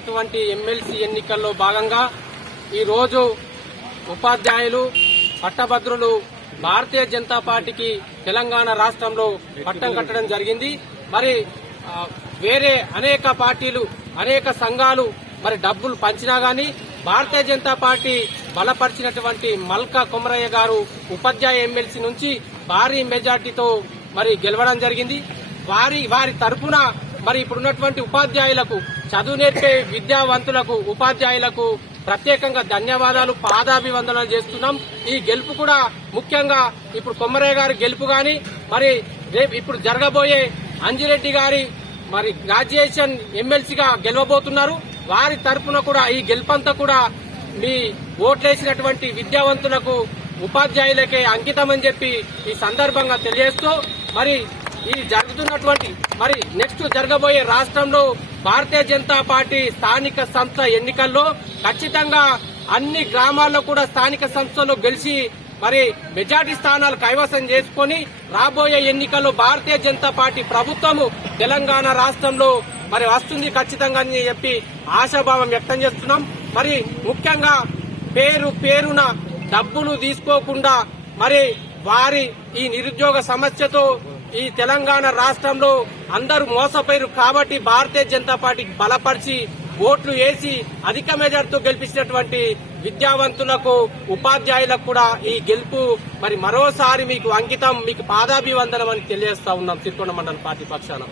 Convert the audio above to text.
జరుగుతున్నటువంటి ఎమ్మెల్సీ ఎన్నికల్లో భాగంగా ఈ రోజు ఉపాధ్యాయులు పట్టభద్రులు భారతీయ జనతా పార్టీకి తెలంగాణ రాష్ట్రంలో పట్టం కట్టడం జరిగింది. మరి వేరే అనేక పార్టీలు అనేక సంఘాలు మరి డబ్బులు పంచినా గాని భారతీయ జనతా పార్టీ బలపరిచినటువంటి మల్కా కొమరయ్య గారు ఉపాధ్యాయ ఎమ్మెల్సీ నుంచి భారీ మెజార్టీతో మరి గెలవడం జరిగింది. వారి తరఫున మరి ఇప్పుడున్నటువంటి ఉపాధ్యాయులకు చదువు నేర్పే విద్యావంతులకు ఉపాధ్యాయులకు ప్రత్యేకంగా ధన్యవాదాలు పాదాభివందనలు చేస్తున్నాం. ఈ గెలుపు కూడా ముఖ్యంగా ఇప్పుడు కొమరయ్య గారి గెలుపు గాని మరి రేపు ఇప్పుడు జరగబోయే అంజిరెడ్డి గారి మరి గ్రాడ్యుయేషన్ ఎమ్మెల్సీగా గెలవబోతున్నారు. వారి తరఫున కూడా ఈ గెలుపంతా కూడా మీ ఓట్లేసినటువంటి విద్యావంతులకు ఉపాధ్యాయులకే అంకితమని చెప్పి ఈ సందర్భంగా తెలియజేస్తూ మరి ఈ జరుగుతున్నటువంటి మరి నెక్స్ట్ జరగబోయే రాష్ట్రంలో భారతీయ జనతా పార్టీ స్థానిక సంస్థ ఎన్నికల్లో ఖచ్చితంగా అన్ని గ్రామాల్లో కూడా స్థానిక సంస్థలు గెలిచి మరి మెజార్టీ స్థానాలు కైవసం చేసుకుని రాబోయే ఎన్నికల్లో భారతీయ జనతా పార్టీ ప్రభుత్వము తెలంగాణ రాష్ట్రంలో మరి వస్తుంది ఖచ్చితంగా అని చెప్పి ఆశాభావం వ్యక్తం చేస్తున్నాం. మరి ముఖ్యంగా పేరున డబ్బులు తీసుకోకుండా మరి వారి ఈ నిరుద్యోగ సమస్యతో ఈ తెలంగాణ రాష్ట్రంలో అందరూ మోసపోయారు కాబట్టి భారతీయ జనతా పార్టీకి బలపరిచి ఓట్లు వేసి అధిక మెజార్టీతో గెలిపించినటువంటి విద్యావంతులకు ఉపాధ్యాయులకు కూడా ఈ గెలుపు మరి మరోసారి మీకు అంకితం, మీకు పాదాభివందనం అని తెలియజేస్తా ఉన్నాం సిరికొండ మండల పార్టీ పక్షాన.